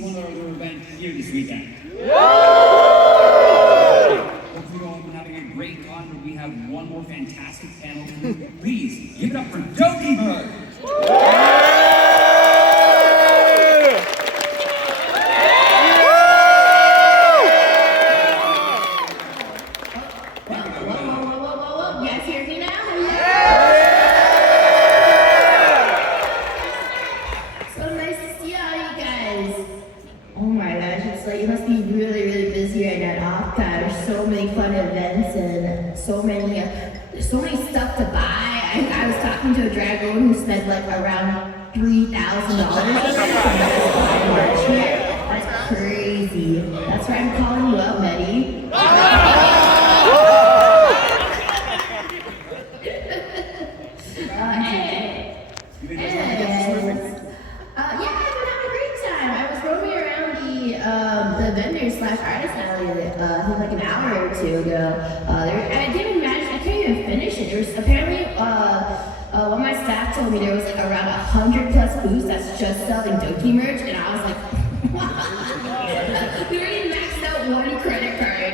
one other event here this weekend. Hopefully you all have been having a great con, but we have one more fantastic panel. Please give it up for Dokibird. You must be really, really busy right now at Offkai. There's so many fun events and so many stuff to buy. I was talking to a drag queen who spent like around $3,000 That's crazy. That's why I'm calling you up, Betty. The vendor/artist alley, I think like an hour or two ago. I didn't imagine, I can't even finish it. There was apparently, one of my staff told me there was like around 100+ booths that's just selling Doki merch, and I was like, we already maxed out one credit card.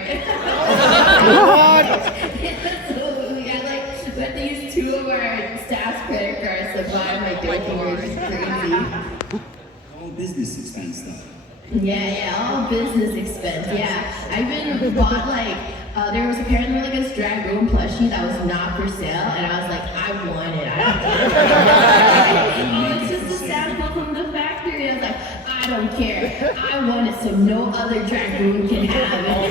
So we had to use 2 of our staff's credit cards to buy my Doki merch. It's crazy. All business expense though. Yeah, all business expense, yeah. I even bought there was apparently like this drag room plushie that was not for sale, and I was like, I want it, I don't care. Oh, it's just a sample from the factory. I was like, I don't care. I want it so no other drag room can have it.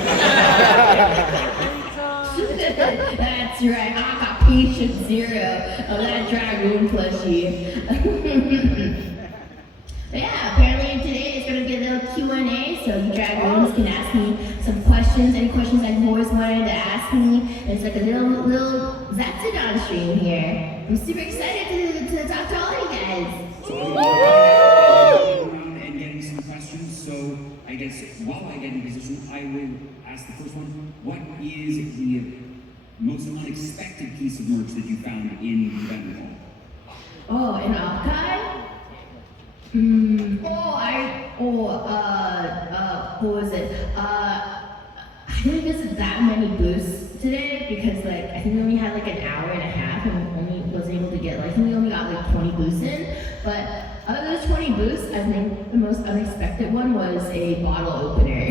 That's right, I got patient 0 of that drag room plushie. But yeah, apparently today it's going to be a little Q&A, so you drag rooms can ask me some questions, any questions I've always wanted to ask me. It's like a little Zaptodon stream here. I'm super excited to talk to all of you guys. So and getting some questions, so I guess while I get in position, I will ask the first one. What is the most unexpected piece of merch that you found in the event hall? Oh, in Offkai? What was it? I didn't visit that many booths today because I think we only had like an hour and a half and only was able to get I think we only got like 20 booths in. But out of those 20 booths, I think the most unexpected one was a bottle opener. I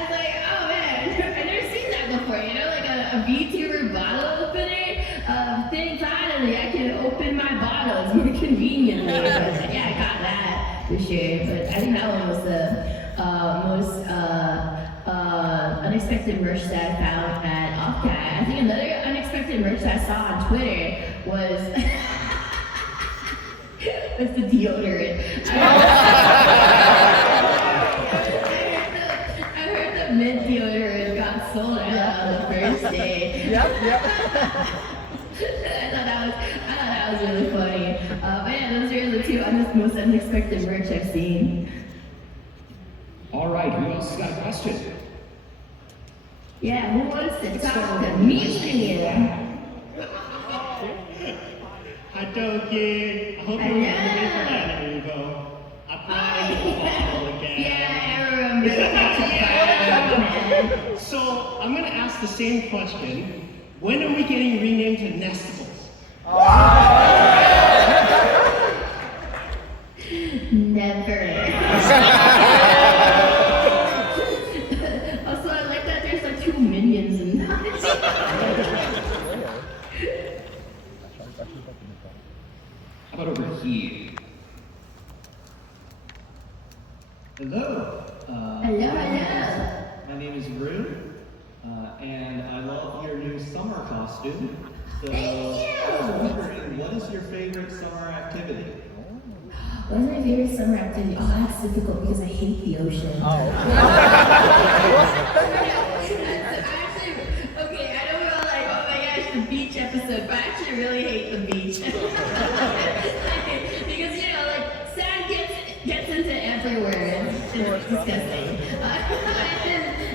was like, oh man, I've never seen that before, like a VTuber bottle opener. Thank God I can open my bottles more conveniently. But yeah, I got that for sure. But I think that one was the most unexpected merch that I found at Offkai. I think another unexpected merch that I saw on Twitter was the deodorant. I heard the mint deodorant got sold out on the first day. Yep. I thought that was really funny. But yeah, those are the 2 most unexpected merch I've seen. All right, who else has got a question? Yeah, who wants to talk to me? Hi, Doki. I hope you're ready for that, Evo. I'm planning to bottle again. Yeah, I remember. So, I'm going to ask the same question. When are we getting renamed to Nesticles? Never. Also, I like that there's like 2 minions in that. How about over here? Hello. Hello. My name is Rue, and I love your new summer costume. So I was wondering, what is your favorite summer activity? What's my favorite summer activity? Oh, that's difficult because I hate the ocean. Oh. Okay, I don't know, oh my gosh, the beach episode, but I actually really hate the beach. Because, sand gets into everywhere, and it's disgusting.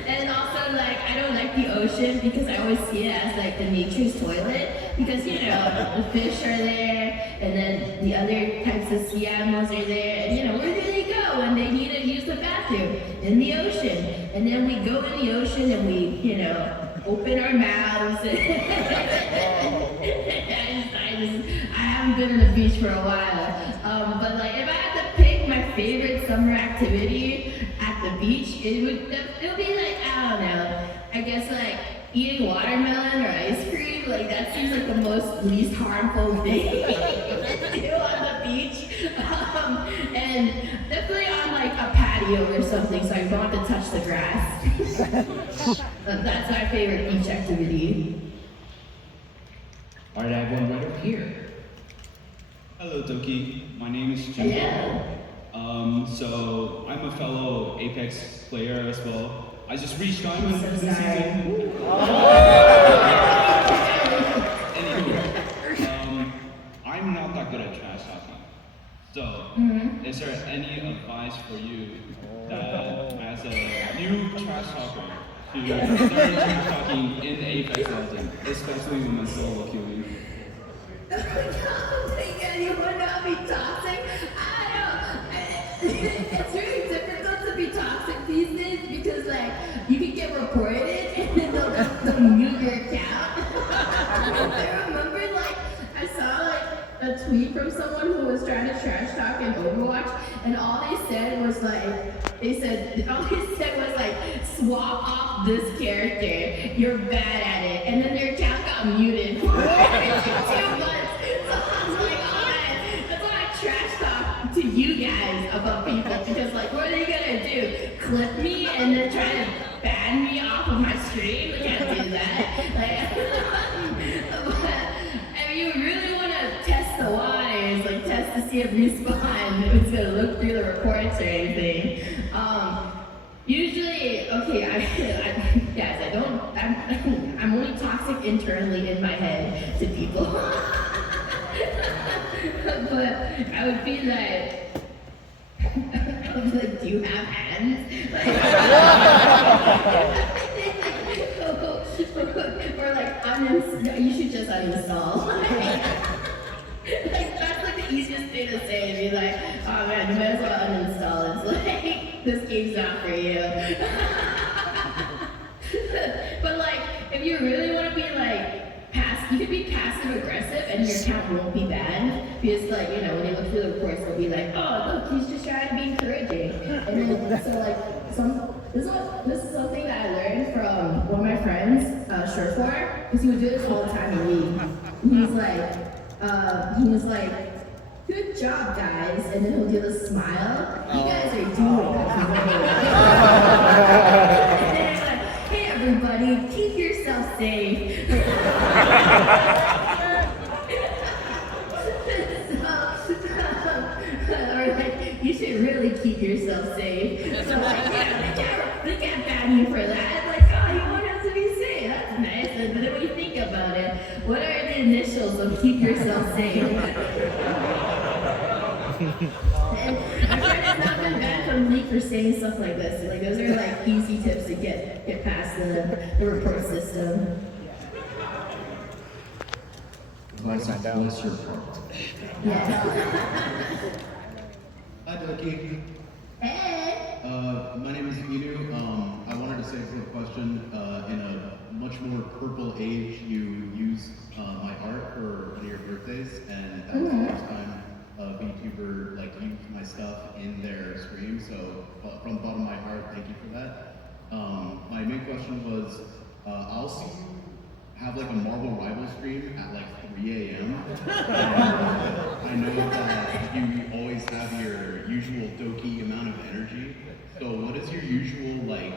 And also, I don't don't like the ocean because I always see it as like the nature's toilet because you know the fish are there and then the other types of sea animals are there and you know where do they go when they need to use the bathroom? In the ocean. And then we go in the ocean and we, you know, open our mouths. I haven't been on the beach for a while. But like if I had to pick my favorite summer activity at the beach, it would be like, I don't know, I guess like eating watermelon or ice cream. Like that seems like the least harmful thing to do on the beach. And definitely on like a patio or something so I don't have to touch the grass. That's my favorite beach activity. All right, I have one right up here. Hello, Doki. My name is Gen4. So I'm a fellow Apex player as well. I just reached Diamond this season. Anyway, I'm not that good at trash talking. So, is there any advice for you that as a new trash talker to start trash talking in Apex Legends, especially when I'm solo queuing? I don't think anyone will be toxic. It's really difficult to be toxic these days because like you can get reported and then they'll mute your account. I remember like I saw like a tweet from someone who was trying to trash talk in Overwatch and all they said was like swap off this character, you're bad at it, and then their account got muted for 2 months. So I was like, alright, that's why I trash talk to you guys about people because like what are they gonna do? Clip me and then try to ban me off of my stream? I can't do that. Like, but if you really wanna test the waters, like test to see if Respawn is gonna look through the reports or anything. Usually, okay, guys, I'm only toxic internally in my head to people. But I would be like, do you have hands? Or like, you should just uninstall. Like, that's like the easiest thing to say, and be like, oh man, you might as well uninstall. It's like, this game's not for you. But like, if you really want to be like, you could be passive aggressive and your account won't be banned. Because like, you know, when they look through the reports, they'll be like, oh look, he's just trying to be encouraging. And then, so like, this is something that I learned from one of my friends, Gen4, because he would do this all the time in League. He was like, good job, guys, and then he'll give a smile. You guys are doing it. And then it's like, hey everybody, keep yourself safe. Or like, you should really keep yourself safe. So like, yeah, they can't ban you for that. Like, oh, you want us to be safe. That's nice. But then when you think about it, what are the initials of keep yourself safe? And I've heard it's not been bad from League for saying stuff like this. Like those are like easy tips to get past the report system. Bless your heart. Yeah. Hi, Doki. Hey. My name is Inu. I wanted to say a quick question. In a much more purple age, you used my art for one of your birthdays, and that was the first time a VTuber used my stuff in their stream. So from the bottom of my heart, thank you for that. My main question was, I'll see you have like a Marvel Rival stream at like 3 a.m. I know that you always have your usual Doki amount of energy. So what is your usual like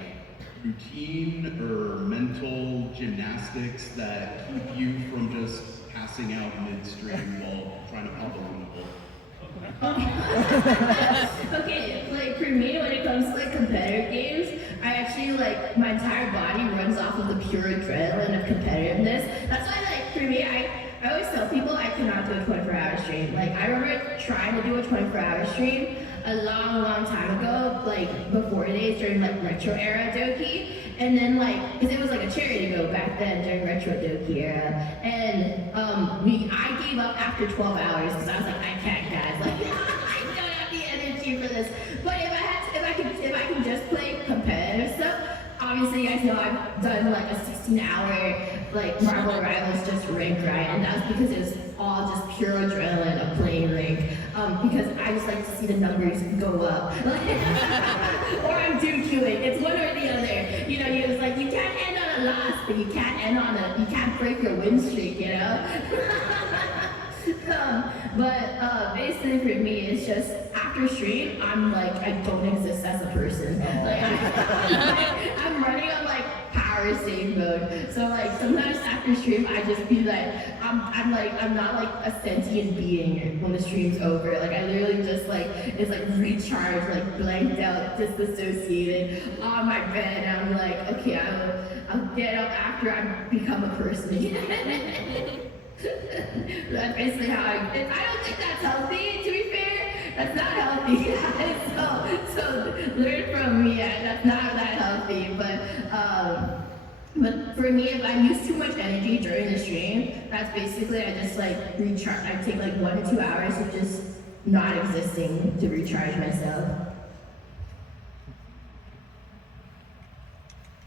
routine or mental gymnastics that keep you from just passing out midstream while trying to pop a lunatic? Okay, like for me, when it comes to like competitive games, I actually like my entire body runs off of the pure adrenaline of competitiveness. That's why like for me, I always tell people I cannot do a 24-hour stream. Like I remember trying to do a 24-hour stream a long time ago, like before days during like retro era Doki. And then like, cause it was like a charity vote back then during Retro Doki era. And I gave up after 12 hours because I was like, I can't guys, like I don't have the energy for this. But if I could just play competitive stuff, obviously you guys know I've done like a 16-hour like Marvel Rivals just rank ride, and that was because it was all just pure adrenaline of playing rank. Because I just like to see the numbers go up. Or I'm queuing. It's one or the other. You know, you was like you can't end on a loss, but you can't break your win streak, you know? But basically for me, it's just after stream, I'm like, I don't exist as a person. Like, I'm running on like power save mode. So like sometimes after stream, I just be like, I'm not like a sentient being when the stream's over. Like I literally just like, it's like recharged, like blanked out, disassociated on my bed. And I'm like, okay, I'll get up after I become a person again. That's basically how I don't think that's healthy, to be fair. That's not healthy, guys. So learn from me. That's not that healthy. But for me, if I use too much energy during the stream, that's basically I just like recharge. I take like 1 to 2 hours of just not existing to recharge myself.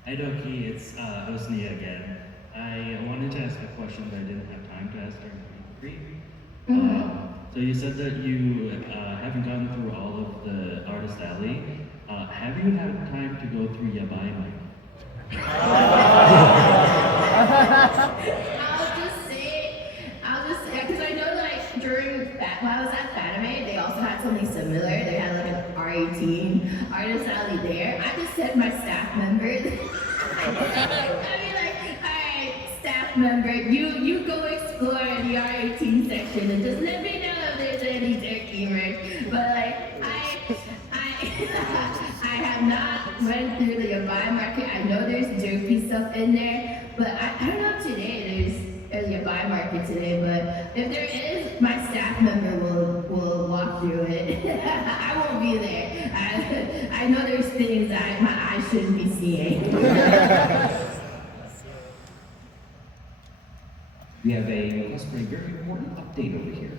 Hi Doki, it's Hosni again. I wanted to ask a question that I didn't have time to ask during the pre. So you said that you haven't gone through all of the Artist Alley. Have you had time to go through Yabai? I'll just say, because I know like during that, when I was at Anime, they also had something similar. They had like an R18 Artist Alley there. I just said my staff members. I mean like, alright, staff member, you go explore the R18 section and just let me know if there's any Doki merch. But like, I have not went through the Yabai market. I know there's Doki stuff in there, but I don't know if today there's a Yabai market today, but if there is, my staff member will walk through it. I won't be there. I know there's things that my eyes shouldn't be seeing. We have a very important update over here.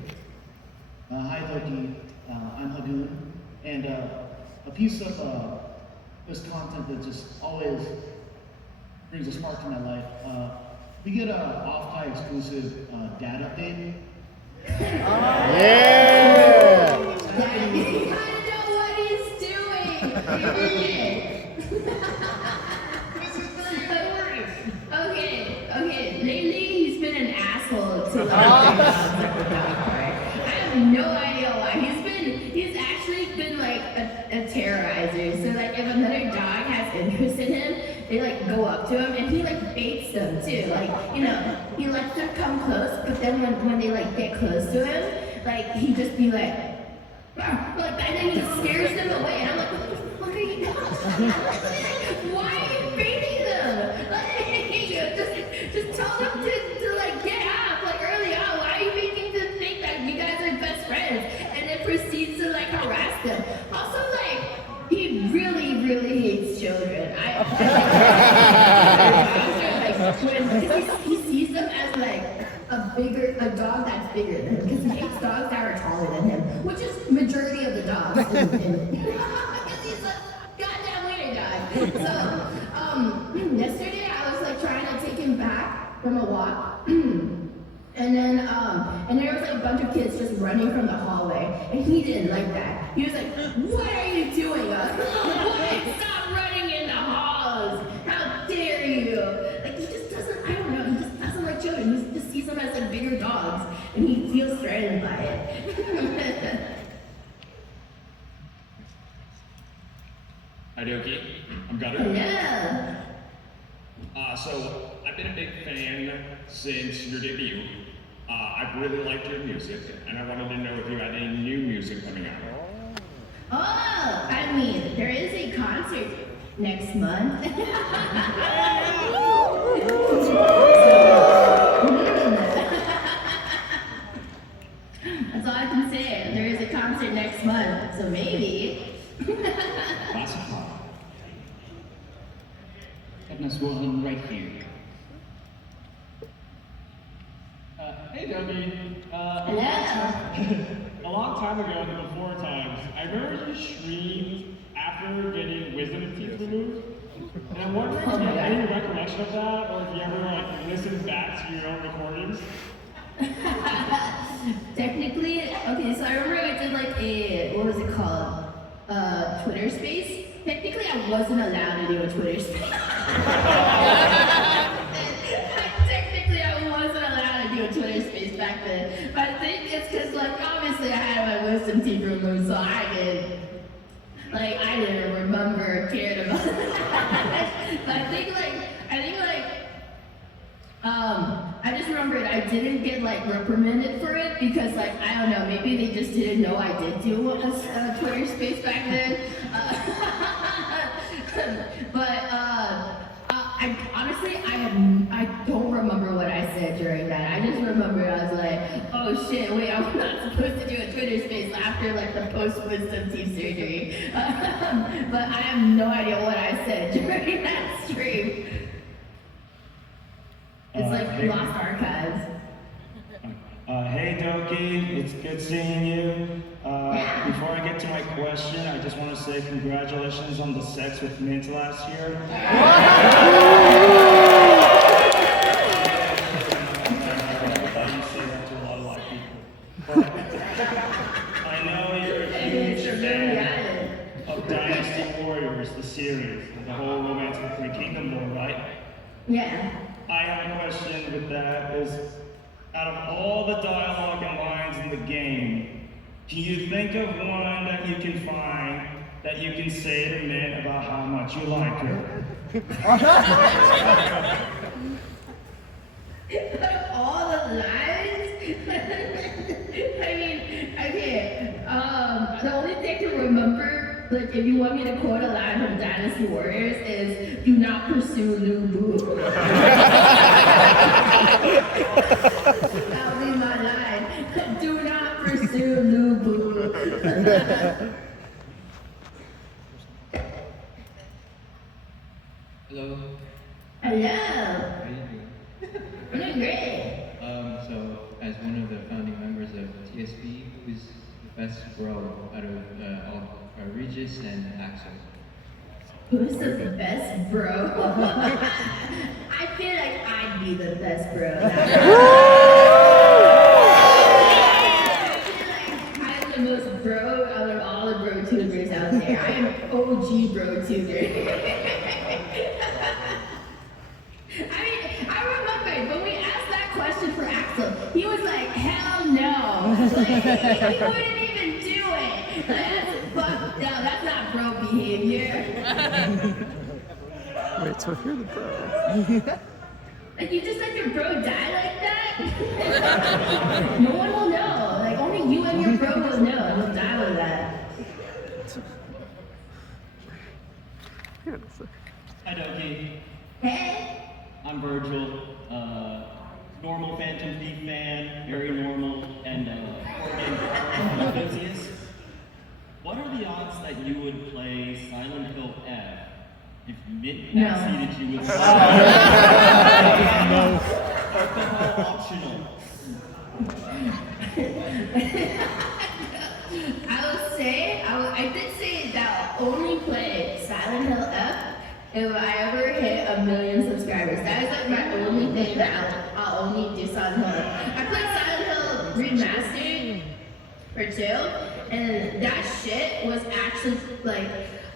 Hi Doki, I'm Hagon, and a piece of this content that just always brings a spark to my life. We get a Offkai exclusive dad update. Yeah! I know what he's doing! This is very important. Okay, lately he's been an asshole to like the dog part. I have no idea why. He's actually been like a terrorizer. So like if another dog has interest in him, they like go up to him and he like baits them too. Like, you know, he lets them come close, but then when they like get close to him, like he just be like that, and then he scares them away. And I'm like, what the fuck are you doing? Why are you baiting them? Like, just tell them to like get off like early on. Why are you making them think that you guys are best friends? And then proceeds to like harass them. Also, like, he really hates children. He sees them as like a dog that's bigger than him, because he hates dogs that are taller than him, which is majority of the dogs because he's a goddamn wiener dog. So yesterday I was like trying to take him back from a walk. And then there was like a bunch of kids just running from the hallway, and he didn't like that. He was like, "What are you doing? Stop running in the halls! How dare you!" Like he just doesn't. I don't know. He just doesn't like children. He just sees them as like bigger dogs, and he feels threatened by it. Hi Doki, I'm Gunnar. Yeah. So I've been a big fan since your debut. I've really liked your music, and I wanted to know if you had any new music coming out. Oh, I mean, there is a concert next month. That's all I can say. There is a concert next month, so maybe. and this one right here. Hey, Doki. Hello. A long time ago in the before times, I remember you streamed after getting wisdom teeth removed. And I'm wondering if you have any recollection of that, or if you ever like listened back to your own recordings. Technically, okay, so I remember I did like a, what was it called? Twitter space. Technically, I wasn't allowed to do a Twitter space. Technically, I wasn't allowed to do a Twitter space back then. But I think it's because, like, obviously I had my wisdom teeth removed, so I did. Like, I didn't remember or cared about that. But I think, I just remembered I didn't get, like, reprimanded for it because, like, I don't know, maybe they just didn't know I did do a Twitter space back then. I honestly, I don't remember what I said during that. I just remember I was like, oh shit, wait, I'm not supposed to do a Twitter space after like the post-wisdom teeth surgery. But I have no idea what I said during that stream. It's like lost archives. Hey Doki, it's good seeing you. Before I get to my question, I just want to say congratulations on the sex with Mint last year. I say that to a lot of people. But I know you're a huge fan of Dynasty Warriors, the series, the whole Romance of the Three Kingdom lore, right? Yeah. I have a question with that is, out of all the dialogue and lines in the game, can you think of one that you can find that you can say to Mint about how much you like her? All the lines? I mean, okay, the only thing I can remember, like, if you want me to quote a line from Dynasty Warriors is, do not pursue Lu Bu. That would be my line. Do not pursue Lu Bu. Hello. Hello. How are you doing? I'm doing great. So as one of the founding members of TSP, who's the best bro out of Regis and Axel? Who's the best bro? I feel like I'd be the best bro. I'm the most bro out of all the bro tubers out there. I am OG bro tuber. I remember when we asked that question for Axel, he was like, hell no. Like, he wouldn't even do it. But no, that's not bro behavior. Wait, so if you're the bro. Like, you just let your bro die like that? No one will know. Like, only you and your bro will know. He'll die with that. Hi, Doki. Hey. I'm Virgil. Normal Phantom Thief fan, very normal, and board game enthusiast. What are the odds that you would play Silent Hill F if Mint backseated you with alcohol optional? I did say that I'll only play Silent Hill F if I ever hit 1 million subscribers. That is like my only thing that I'll only do Silent Hill F. I played Silent Hill Remastered for 2, and that shit was actually like,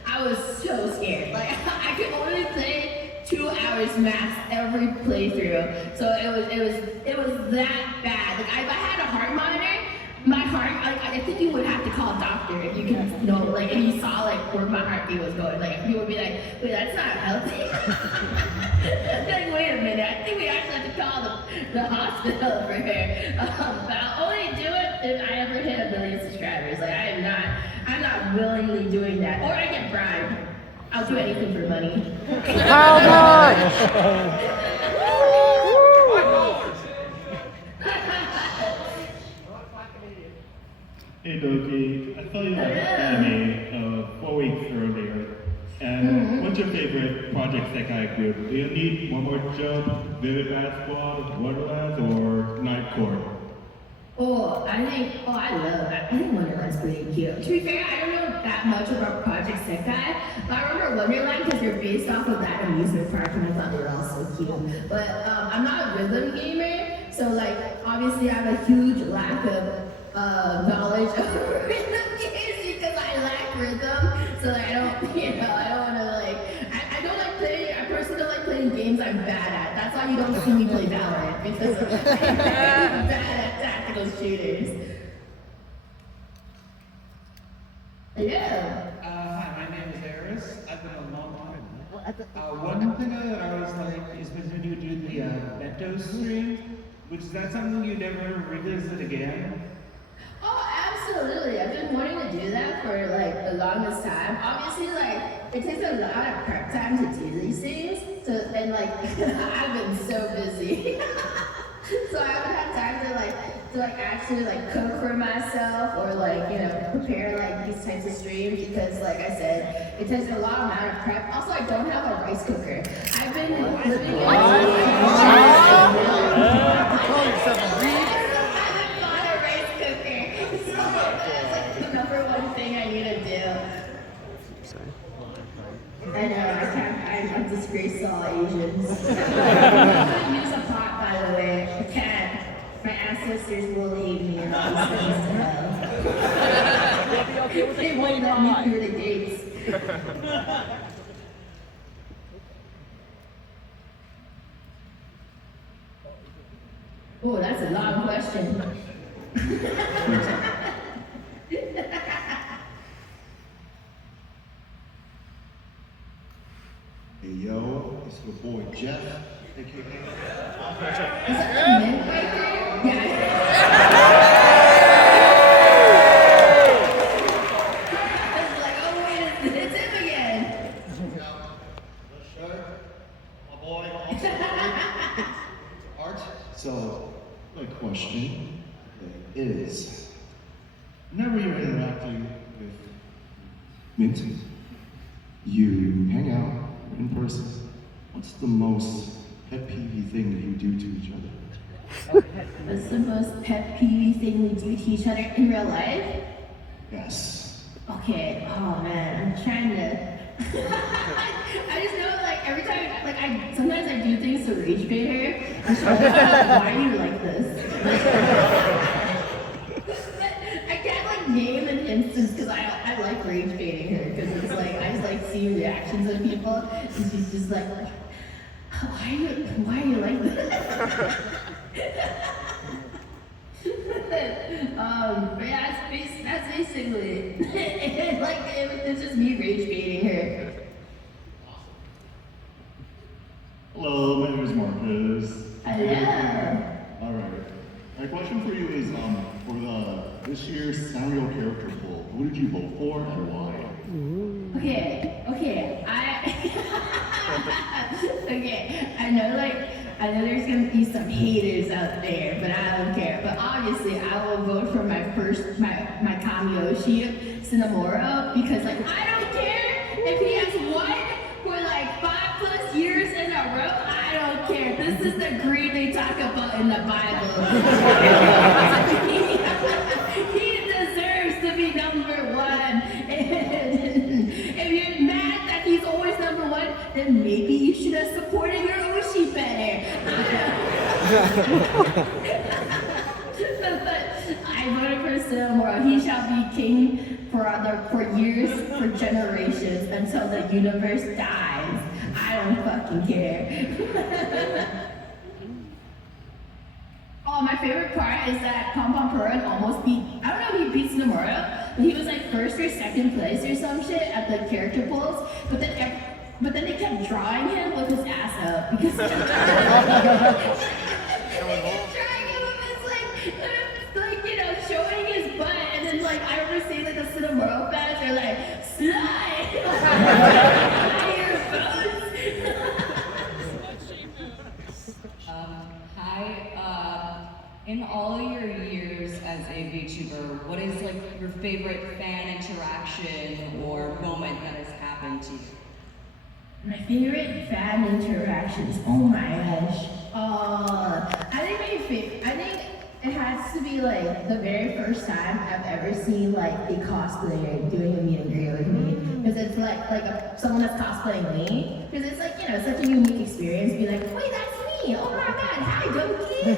I was so scared. Like, I could only play 2 hours max every playthrough. So it was that bad. Like, if I had a heart monitor, my heart, like, I think you would have to call a doctor if you can know, like, if you saw, like, where my heartbeat was going. Like, you would be like, wait, that's not healthy. Like, wait a minute, I think we actually have to call the hospital for her. But I'll only do it if I ever hit 1 million subscribers. Like, I'm not willingly doing that. Or I get bribed. I'll do anything for money. How much? Hey Doki, I saw you at Academy 4 weeks earlier. And what's your favorite project Offkai group, do you need one more jump, Vivid Bat Squad, Wonderlands, or Night Court? I think Wonderland's pretty cute. To be fair, I don't know that much about Project Sekai, but I remember Wonderland because they're based off of that amusement park and I thought they were all so cute. But I'm not a rhythm gamer, so like obviously I have a huge lack of knowledge of rhythm games because I lack rhythm. So like I don't want to like, I don't like playing, I personally don't like playing games I'm bad at. That's why you don't see me play Valorant because I'm bad at tactical shooters. Yeah. Hi, my name is Eris. I've been a long time. One thing that I was like is when you do the Bento stream, which is that something you'd ever revisit again? Oh, absolutely. I've been wanting to do that for like the longest time. Obviously, like it takes a lot of prep time to do these things. So and like I've been so busy, so I haven't had time to actually like cook for myself or like prepare like these types of streams because like I said, it takes a lot amount of prep. Also, I don't have a rice cooker. I've been living in I know, I disgrace all Asians. I'm gonna use a pot, by the way. I can't. My ancestors will leave me and all these things to hell. They won't let me through the gates. Oh, that's a long question. Hey yo, it's your boy Jeff, aka. Is that the mint right there? Yeah. I was like, oh wait, it's him again. My boy, also Art. So, my question is, whenever you're interacting with Mint, you hang out in person, what's the most pet peeve thing that you do to each other? What's the most pet peeve thing we do to each other in real life? Yes. Okay, oh man, I'm trying to. I just know like every time, like sometimes I do things to rage bait her. And she's like, why are you like this? I can't like name an instance because I like rage baiting her because it's like I just like seeing reactions of people and she's just like, why are you like this? But yeah, that's basically like it's just me rage baiting her. Hello, my name is Marcus. Hello. Alright. My question for you is, for this year's Sanrio character poll, who did you vote for and why? Okay, I know there's gonna be some haters out there, but I don't care. But obviously, I will vote for my Kamiyoshi Cinnamoro because, like, I don't care if he has won for like 5+ years in a row. I don't care. This is the greed they talk about in the Bible. He deserves to be number one. If you're mad that he's always number one, then maybe you should have supported your Oshi better. I voted for Cinnamoro. He shall be king for years, for generations, until the universe dies. I don't fucking care. Oh, my favorite part is that Pom Pom Purin almost beat, I don't know if he beat Cinnamoro, but he was like first or second place or some shit at the character polls, but then they kept drawing him with his ass up because they kept drawing him with his like, you know, showing his butt, and then like I remember seeing like the Cinnamoro fans are like, slide! Your votes! Hi, in all your years as a VTuber, what is like your favorite fan interaction or moment that has happened to you? My favorite fan interactions. Oh my gosh. I think it has to be like the very first time I've ever seen like a cosplayer doing a meet and greet with me, because it's like someone that's cosplaying me, because it's like, you know, such a unique experience. Be like, wait, that's me. Oh my god, hi Doki.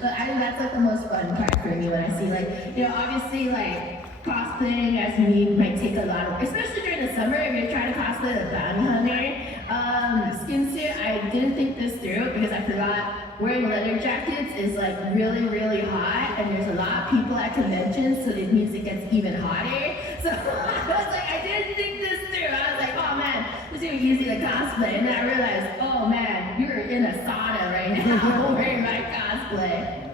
But I think that's like the most fun part for me when I see like, you know, obviously like cosplaying as me might take a lot of, especially during the summer if you're trying to cosplay the bounty hunter. Skin suit, I didn't think this through because I forgot wearing leather jackets is like really, really hot, and there's a lot of people at conventions, so it means it gets even hotter. So I was like, I didn't think this through. I was like, oh man, this is gonna be easy to cosplay, and then I realized, oh man, you're in a sauna right now wearing my cosplay.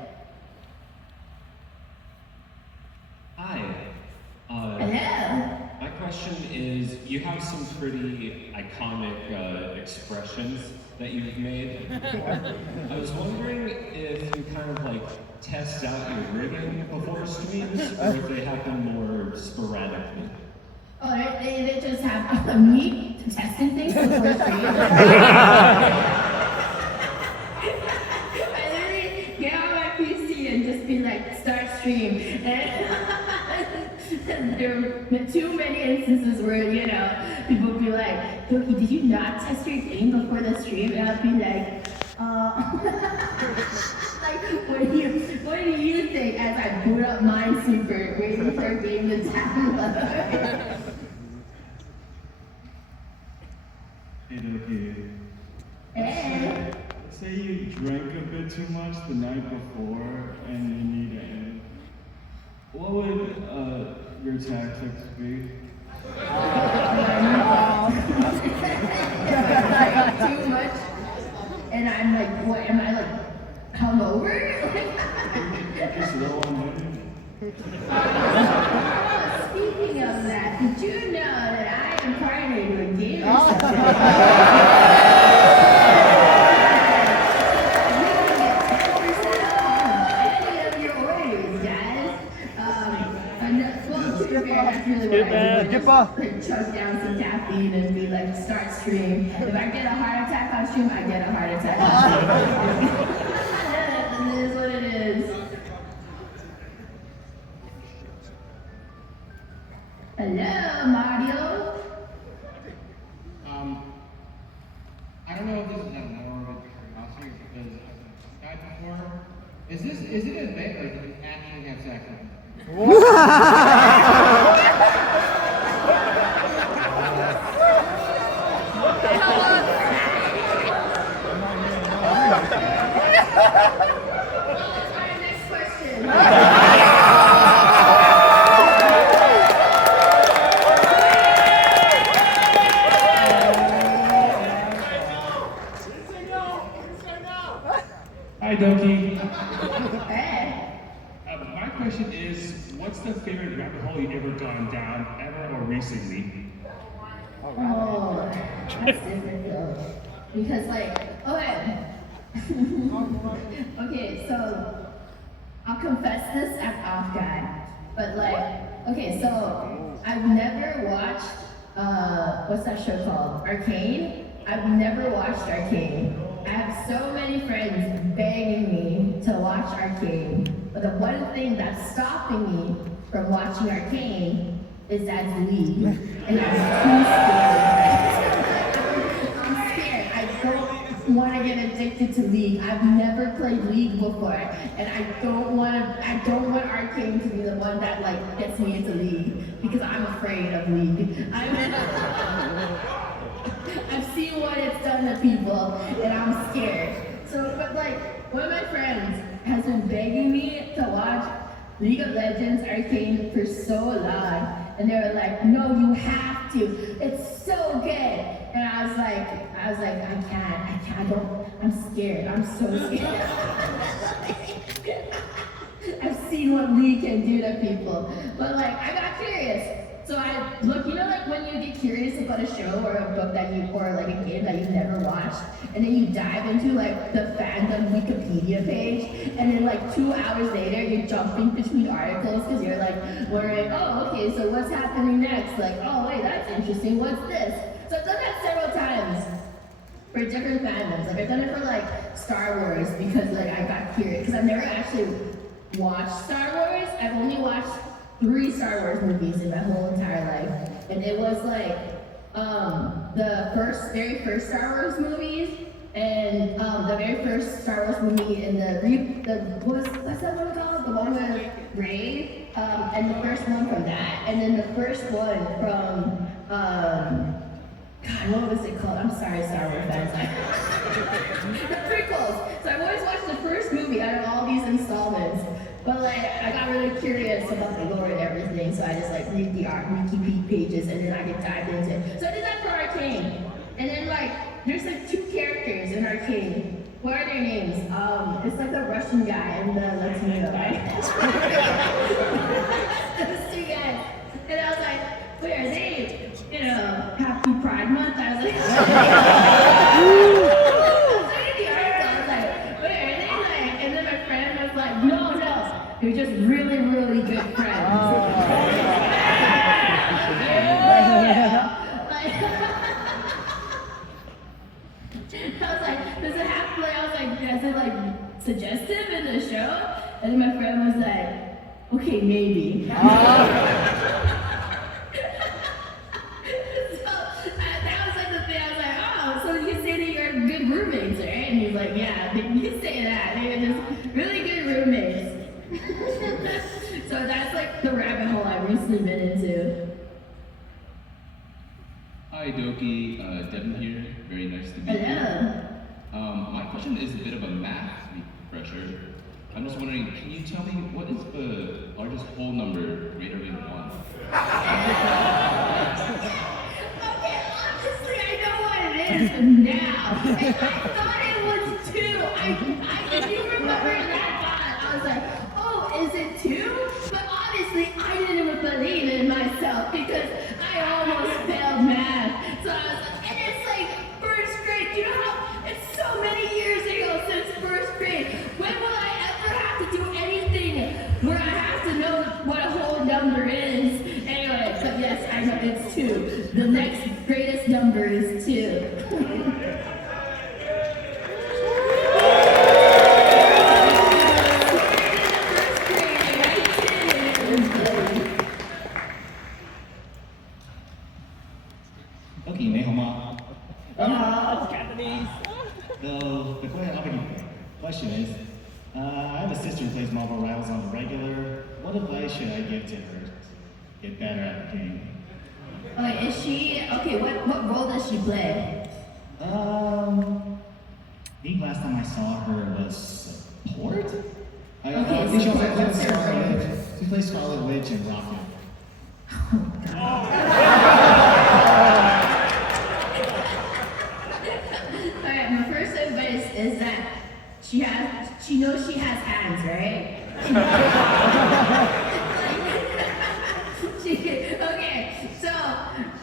Hi. Hello. My question is, you have some pretty iconic expressions that you've made. I was wondering if you kind of like test out your rigging before streams, or if they happen more sporadically. Oh, they just have me testing things before streams. I literally get on my PC and just be like, start stream. And there were too many instances where, you know, people would be like, Doki, did you not test your game before the stream? And I'd be like, like, what do you think as I boot up Minesweeper waiting for a game to download? Hey Doki. Hey. Say you drank a bit too much the night before and you need to end. What would your tactics be? Too much, and I'm like, what? Am I like hungover? Just low on Speaking of that, did you know that I am partnered with Gamers? Chug down some caffeine and be like, start stream. If I get a heart attack on stream, I get a heart attack on stream. It is what it is. Hello, Mario. I don't know if this is more of a curiosity because I've died before. Is it a bit or do you actually have sex with me? Next question. Hi, Doki. Hey. My question is, what's the favorite rabbit hole you've ever gone down, ever or recently? Oh, that's different though. Because like, okay. Okay, so I'll confess this at Offkai. But like, okay, so I've never watched, what's that show called? Arcane? I've never watched Arcane. I have so many friends begging me to watch Arcane. But the one thing that's stopping me from watching Arcane is that's League. And I'm too scared. I'm scared. I don't want to get addicted to League. I've never played League before. And I don't want Arcane to be the one that like gets me into League. Because I'm afraid of League. I've seen what it's done to people, and I'm scared. So, but like, one of my friends has been begging me to watch League of Legends Arcane for so long, and they were like, no, you have to. It's so good. And I was like, I can't, I'm scared. I'm so scared. I've seen what League can do to people. But like, I got curious. So I look, you know, like when you get curious about a show or a book that you, or like a game that you've never watched, and then you dive into like the fandom Wikipedia page, and then like 2 hours later you're jumping between articles because you're like wondering, oh, okay, so what's happening next? Like, oh wait, that's interesting. What's this? So I've done that several times for different fandoms. Like I've done it for like Star Wars because like I got curious because I've never actually watched Star Wars. I've only watched 3 Star Wars movies in my whole entire life, and it was like the very first Star Wars movies, and the very first Star Wars movie in what's that one called? The one with Rey, and the first one from that, and then the first one from God, what was it called? I'm sorry, Star Wars fans. The prequels. So I've always watched the first movie out of all these installments. But like, I got really curious about the lore and everything, so I just like read the wiki pages and then I get dived into it. So I did that for Arcane. And then like, there's like 2 characters in Arcane. What are their names? It's like the Russian guy and the Latino guy. Those 2 guys. And I was like, wait, are they, happy Pride Month? I was like, they're just really, really good friends. I was like, does it have to, I was like, is it like suggestive in the show? And then my friend was like, okay, maybe. So that was like the thing, I was like, oh, so you say that you're good roommates, right? And he's like, yeah, you say that. They're just really good roommates. So that's like the rabbit hole I've recently been into. Hi Doki, Devin here. Very nice to meet you. My question is a bit of a math refresher. I'm just wondering, can you tell me what is the largest whole number greater than 1? Okay, obviously I know what it is now. And I thought it was 2. If you remember that thought, I was like, is it 2? But obviously I didn't even believe in myself because I almost failed math. So I was like, and it's like 1st grade. Do you know how it's so many years ago since 1st grade? When will I ever have to do anything where I have to know what a whole number is? Anyway, but yes, I know it's 2. The next greatest number is 2. The question is, I have a sister who plays Marvel Rivals on the regular. What advice should I give to her to get better at the game? Is she, okay, what role does she play? I think last time I saw her was support? I think she also plays Scarlet. She plays Scarlet Witch and Rocket. Alright, my first advice is that she knows she has hands, right? Okay, so,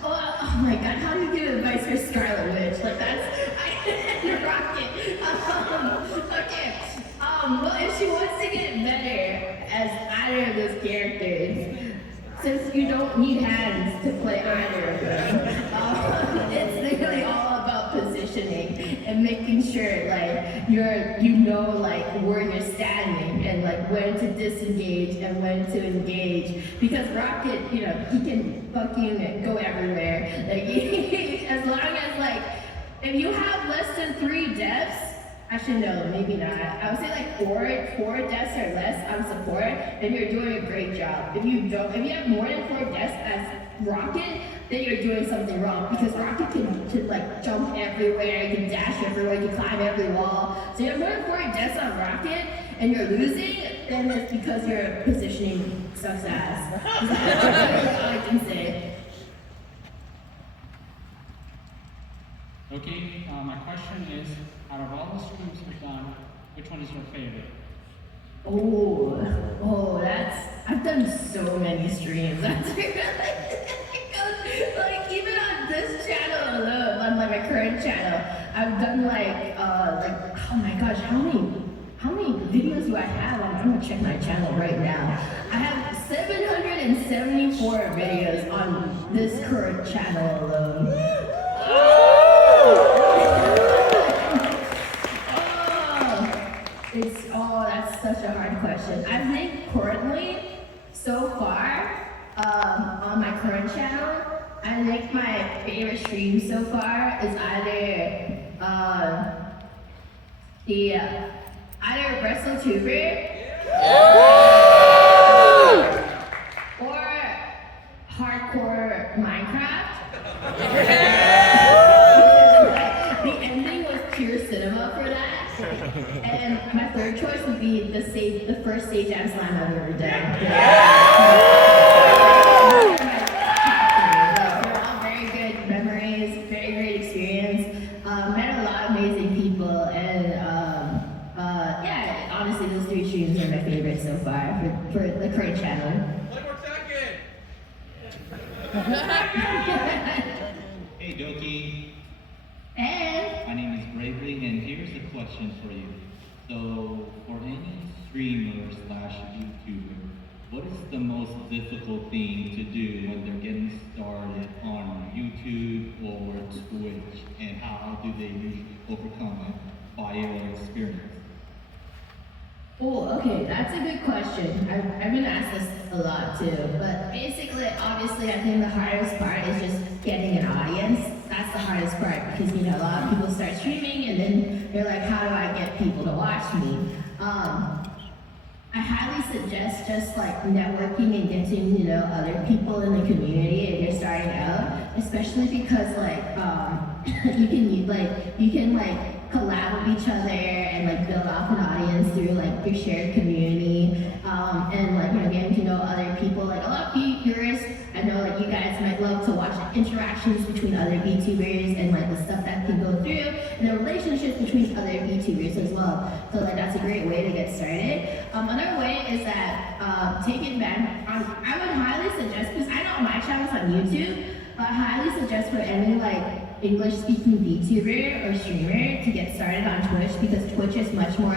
oh my god, how do you give advice for Scarlet Witch? Like that's, Rocket. Okay, well if she wants to get better as either of those characters, since you don't need hands to play either of them, it's literally all about positioning and making sure like you know like where you're standing and like when to disengage and when to engage, because Rocket, he can fucking go everywhere. Like as long as like if you have less than 3 deaths, actually no, maybe not. I would say like 4 deaths or less on support, then you're doing a great job. If you have more than 4 deaths as Rocket, then you're doing something wrong, because Rocket can like jump everywhere, you can dash everywhere, you can climb every wall. So you have more than 4 deaths on Rocket and you're losing, then it's because your positioning sucks ass. That's all I can say. Okay, my question is, out of all the streams you've done, which one is your favorite? I've done so many streams. That's really, like even on this channel alone, on like my current channel, I've done like oh my gosh, how many videos do I have? I'm gonna check my channel right now. I have 774 videos on this current channel alone. question. I think currently, so far, on my current channel, I think my favorite stream so far is either either WrestleTuber or hardcore Minecraft. The ending was pure cinema for that. And my third choice would be the first stage jam slam I've ever done. They're all very good memories, very great experience. Met a lot of amazing people, and yeah, honestly, those three streams are my favorite so far for the current channel. Hey Doki. Hey. My name is Bravely, and here's a question for you. So, for any streamer / YouTuber, what is the most difficult thing to do when they're getting started on YouTube or Twitch, and how do they usually overcome it by your experience? Oh, okay, that's a good question. I've been asked this a lot too, but basically, obviously, I think the hardest part is just getting an audience. That's the hardest part because, you know, a lot of people start streaming and then they're like, how do I get people to watch me? I highly suggest just like networking and getting, you know, other people in the community if you're starting out, especially because like, you can collab with each other and like build off an audience through like your shared community, and like, you know, getting to know other people. Like a lot of viewers, I know like you guys might love to watch the interactions between other VTubers and like the stuff that can go through and the relationships between other VTubers as well. So like that's a great way to get started. Another way is that take advantage. I would highly suggest, because I know my channel's on YouTube, but I highly suggest for any like English-speaking VTuber or streamer to get started on Twitch, because Twitch is much more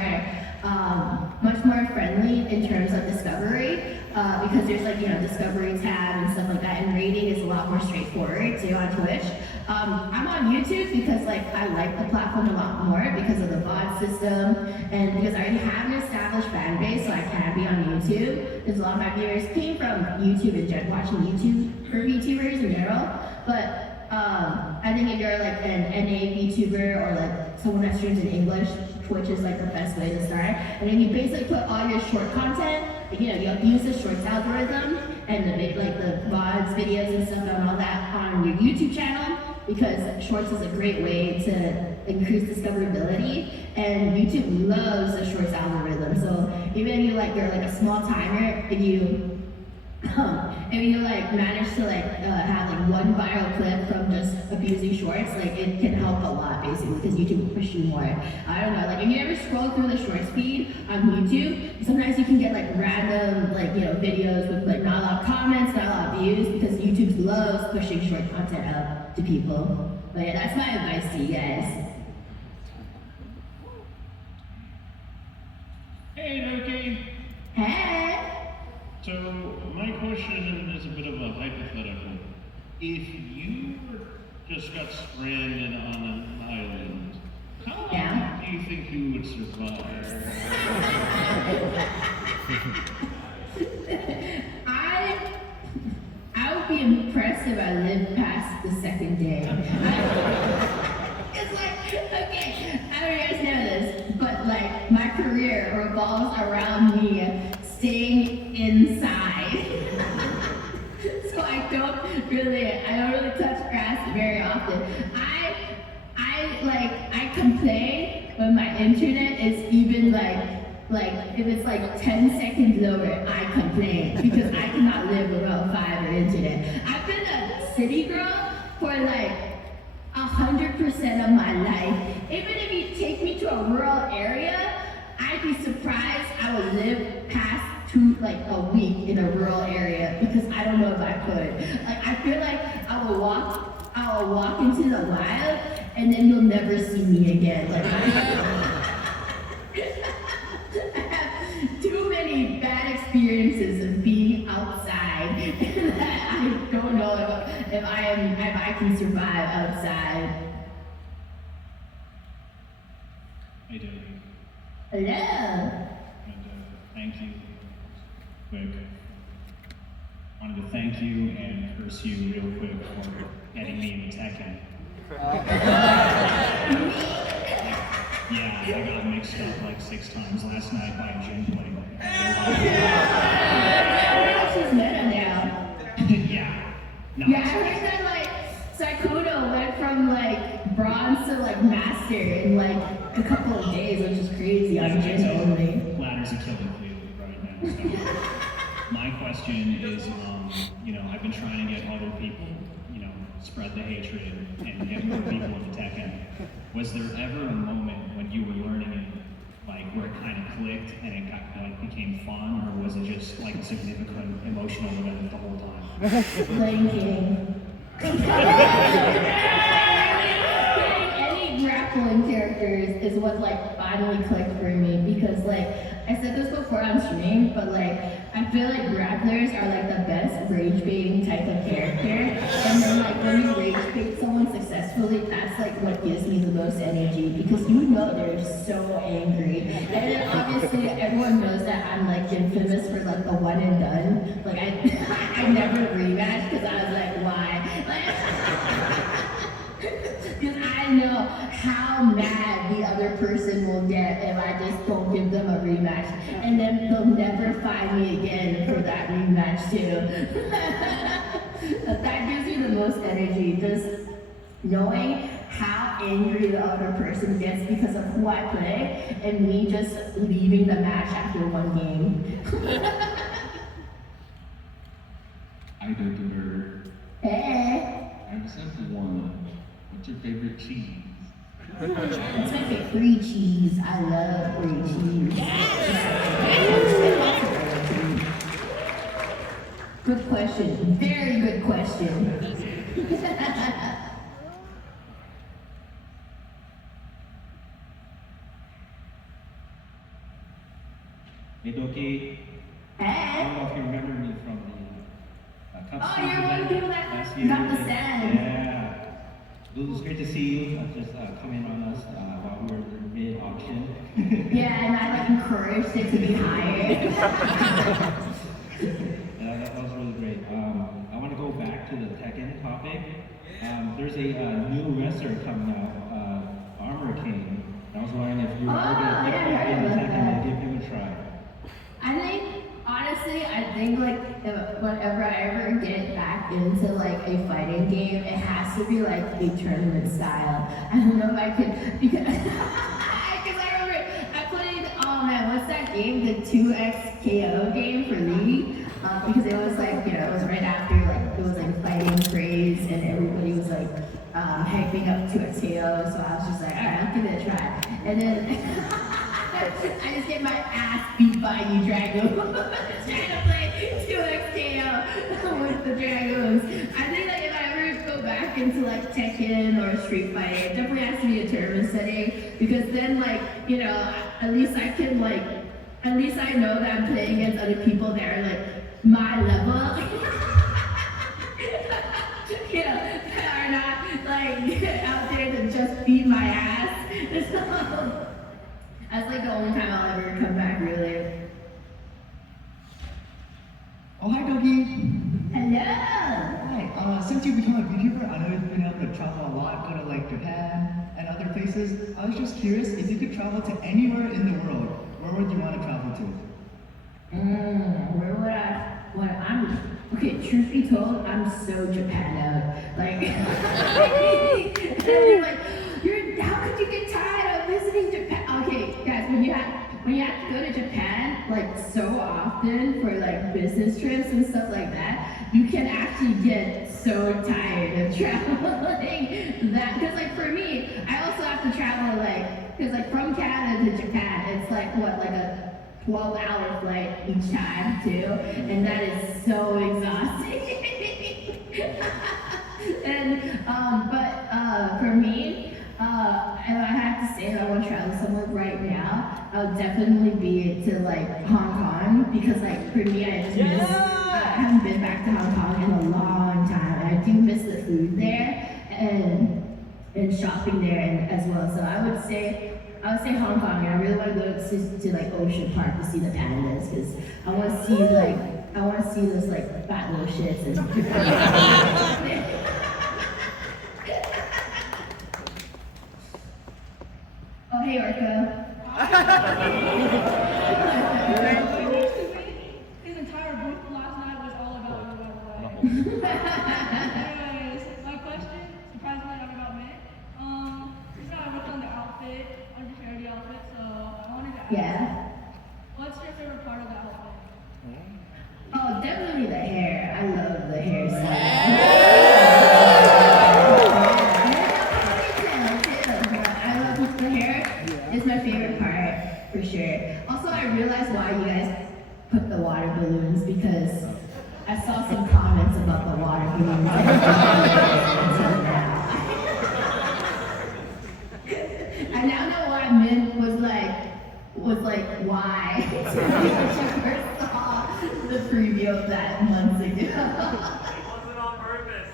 friendly in terms of discovery, because there's like, you know, discovery tab and stuff like that, and rating is a lot more straightforward too on Twitch. I'm on YouTube because like I like the platform a lot more because of the VOD system, and because I already have an established fan base, so I can be on YouTube. Because a lot of my viewers came from YouTube and watching YouTube for VTubers in general, but I think if you're like an NA VTuber or like someone that streams in English, Twitch is like the best way to start. And then you basically put all your short content, you know, you use the shorts algorithm and like the VODs, videos and stuff and all that on your YouTube channel, because shorts is a great way to increase discoverability, and YouTube loves the shorts algorithm. So even if you're like a small timer, if you like manage to like have like one viral clip from just abusing shorts, like it can help a lot basically, because YouTube will push you more. I don't know, like if you ever scroll through the shorts feed on YouTube, sometimes you can get like random like, you know, videos with like not a lot of comments, not a lot of views, because YouTube loves pushing short content out to people. But yeah, that's my advice to you guys. Hey, Doki. Hey. So my question is a bit of a hypothetical. If you just got stranded on an island, how long do you think you would survive? I would be impressed if I lived past the second day. It's like, okay, I don't know if you guys know this, but like my career revolves around me staying inside. So I don't really touch grass very often. I complain when my internet is even like if it's like 10 seconds lower, I complain because I cannot live without fiber internet. I've been a city girl for like 100% of my life. Even if you take me to a rural area, I'd be surprised I would live past a week in a rural area, because I don't know if I could. Like I feel like I will walk into the wild and then you'll never see me again. Like I have too many bad experiences of being outside that I don't know if I can survive outside. Hey, Doki. Hello. thank you. Quick. Wanted to thank you and curse you real quick for getting me into Tekken. Yeah, I got mixed up like 6 times last night by Gen4. She's meta now. Yeah. No. Yeah, I heard that like Sakuno went from like bronze to like master in like a couple of days, which is crazy on Gen only. Ladder's a killing field right now. So. My question is, I've been trying to get other people, spread the hatred and get more people into Tekken. Was there ever a moment when you were learning it, like where it kind of clicked and it became fun, or was it just like a significant emotional event the whole time? Blinking. Any grappling characters is what like finally clicked for me, because like I said this before on stream, but like I feel like grapplers are like the best rage baiting type of character, and then like when you rage bait someone successfully, that's like what gives me the most energy, because they're so angry. And then obviously everyone knows that I'm like infamous for like the one and done. Like I never rematch because I was like, why? Because I know how mad the other person will get if I just don't give them a rematch. And then they'll never find me again for that rematch too. That gives me the most energy, just knowing how angry the other person gets because of who I play, and me just leaving the match after one game. Hi, Dokibird. Hey! I have a simple one. What's your favorite cheese? It's my favorite free cheese. I love free cheese. Good question. Very good question. Hey Doki. Hey. I don't know if you remember me from the Cup Oh, Series you're one event who like last year. got the sand. Yeah. It was great to see you just coming on us while we were mid-auction. Yeah, and I like encouraged it to be higher. Yeah, that was really great. I want to go back to the Tekken topic. There's a new wrestler coming out, Armor King. I was wondering if you were ever going to get into Tekken and give him a try. I think like whenever I ever get back into like a fighting game, it has to be like a tournament style. I don't know if I could, because I remember I played, oh man, what's that game? The 2X KO game for League? Because it was like, it was right after like, it was like fighting craze and everybody was like hyping up 2X KO, so I was just like, alright, I'll give it a try. And then I just get my ass beat by you, Drago. Trying to play 2X KO with the Dragons. I think like if I ever go back into like Tekken or Street Fighter, it definitely has to be a tournament setting, because then like, at least I can like, at least I know that I'm playing against other people that are like my level. That are not like out there to just beat my ass. So, that's like the only time I'll ever come back, really. Oh, hi, Doki. Hello. Hi. Since you've become a YouTuber, I know you've been able to travel a lot, go to like Japan and other places. I was just curious, if you could travel to anywhere in the world, where would you want to travel to? Where would okay, truth be told, I'm so Japan out. Like, how could you get tired of visiting Japan? Okay, guys, when you have to go to Japan, like so often for like business trips and stuff like that, you can actually get so tired of traveling because like for me, I also have to travel because like from Canada to Japan, it's like a 12-hour flight each time too, and that is so exhausting. And but for me, if I have to say if I want to travel somewhere right now, I would definitely be to like Hong Kong, because like for me, I haven't been back to Hong Kong in a long time, and I do miss the food there and shopping there as well. So I would say I would say Hong Kong. I really want to go to like Ocean Park to see the pandas because I want to see those like fat little shits and. Oh hey Orca. His entire booth last night was all about Anyways, my question, surprisingly not about me. Just got looked on the outfit, on your charity outfit, so I wanted to ask. What's your favorite part of the outfit? Oh, definitely the hair. I love the hairstyle. I love the hair. It's my favorite part for sure. Also, I realized why you guys put the water balloons because I saw some comments about the water balloons. I now know why Min was like why when she first saw the preview of that months ago. It wasn't on purpose.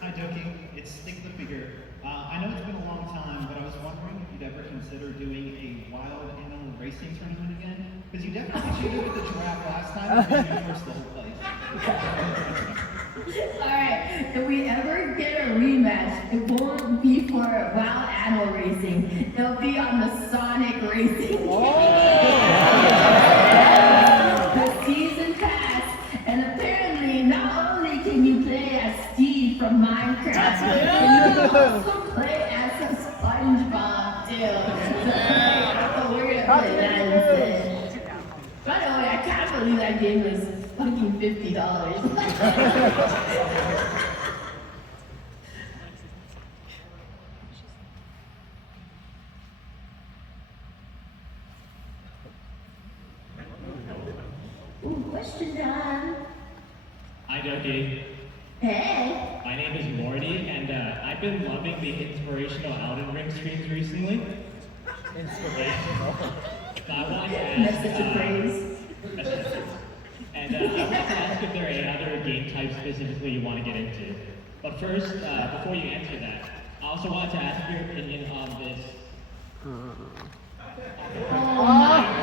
Hi Doki, it's Stick the Figure. I know it's been a long time, but I was wondering if you'd ever consider doing a wild animal racing tournament again? Because you definitely cheated with the giraffe last time and then you forced the whole place. Alright, if we ever get a rematch, it won't be for wild animal racing. It'll be on the Sonic racing. The season pass, and apparently not only can you play as Steve from Minecraft, but you can also play as a SpongeBob too. So we're gonna play that instead. By the way, I can't believe that game was fucking $50. Ooh, question time. Hi, Doki. Hey. My name is Morty, and I've been loving the inspirational Elden Ring streams recently. Inspirational? So I wanted to ask... Message of praise. And I wanted to ask if there are any other game types specifically you want to get into. But first, before you answer that, I also wanted to ask your opinion on this. Oh my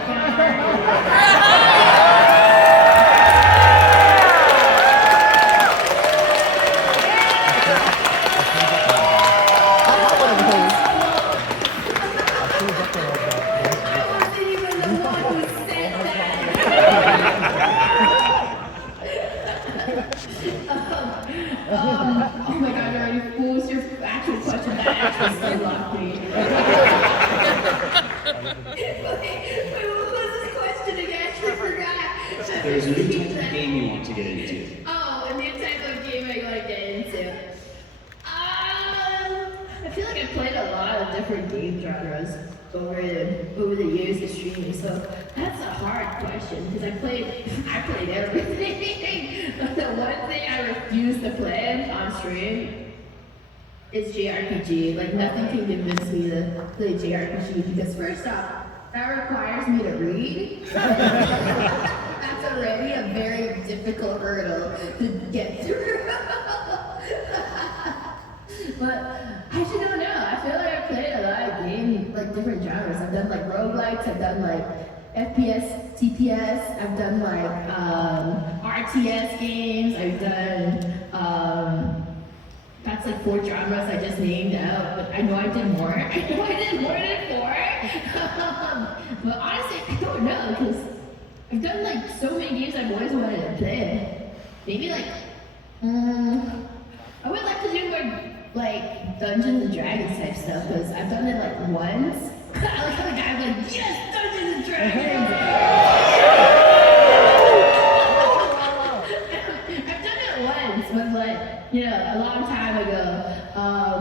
god. Oh my god, already. What was your actual question? That actually so locked me. Wait, what was the question again? I forgot. There's a new type of game you want to get into. Oh, a new type of game I want to get into. I feel like I've played a lot of different game genres over the years of streaming, so that's a hard question because I played everything. The one thing I refuse to play on stream is JRPG. Like nothing can convince me to play JRPG because first off, that requires me to read. That's already a very difficult hurdle to get through. But I actually don't know. I feel like I've played a lot of games, like different genres. I've done like roguelikes, I've done like FPS, TPS, I've done like RTS games, I've done that's like 4 genres I just named out, but I know I did more. I know I did more than 4. But honestly, I don't know, because I've done like so many games I've always wanted to play. Maybe like, I would like to do more like Dungeons and Dragons type stuff, because I've done it like once. I like how the guy's like, yes, Dungeons and Dragons! I've done it once, but like, you know, a long time ago,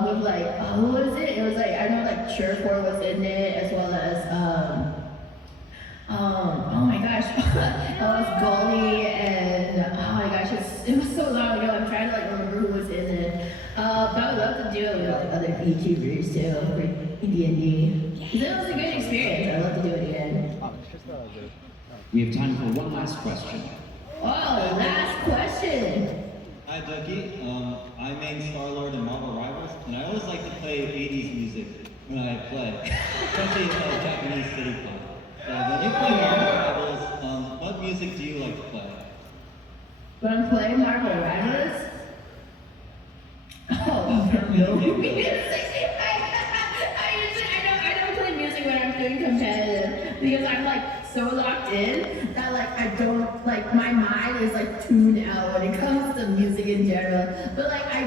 with like, what was it? It was like, I know like Gen4 was in it, as well as, oh my gosh, it was Gully, and oh my gosh, it was so long ago, I'm trying to like remember who was in it. But I would love to do it with like other YouTubers too, for D&D. Because it was a good experience, I'd love to do it again. We have time for one last question. Oh, last question. Hi, Ducky. I main Star-Lord in Marvel Rivals, and I always like to play 80s music when I play, especially Japanese city pop. So when you play Marvel Rivals, what music do you like to play? When I'm playing Marvel Rivals? Oh, no music. I don't play music when I'm doing competitive because I'm like so locked in that like I don't like my mind is like tuned out when it comes to music in general. But like I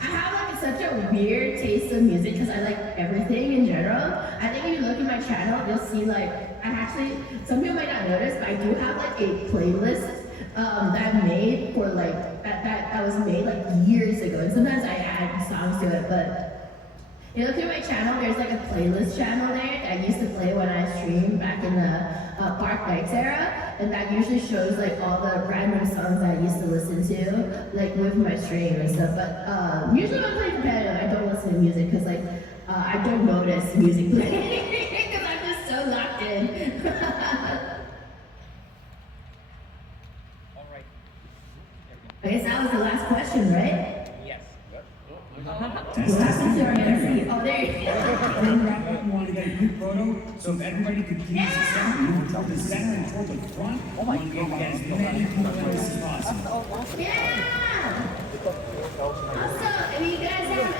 have like such a weird taste of music because I like everything in general. I think if you look at my channel, you'll see like I actually some people might not notice, but I do have like a playlist that I made for like that was made like years ago, and sometimes I add songs to it. But you look at my channel, there's like a playlist channel there that I used to play when I streamed back in the Park Nights era, and that usually shows like all the random songs that I used to listen to like with my stream and stuff. But usually when I'm playing competitive, I don't listen to music because like I don't notice music playing because I'm just so locked in. I guess that was the last question, right? Yes. What happened to our MC? Oh, there you go. Before we wrap up, we want to get a quick photo. So if everybody could please stand, move toward the center and toward the front. Oh my God, get as many people as possible. Yeah! Also, if you guys have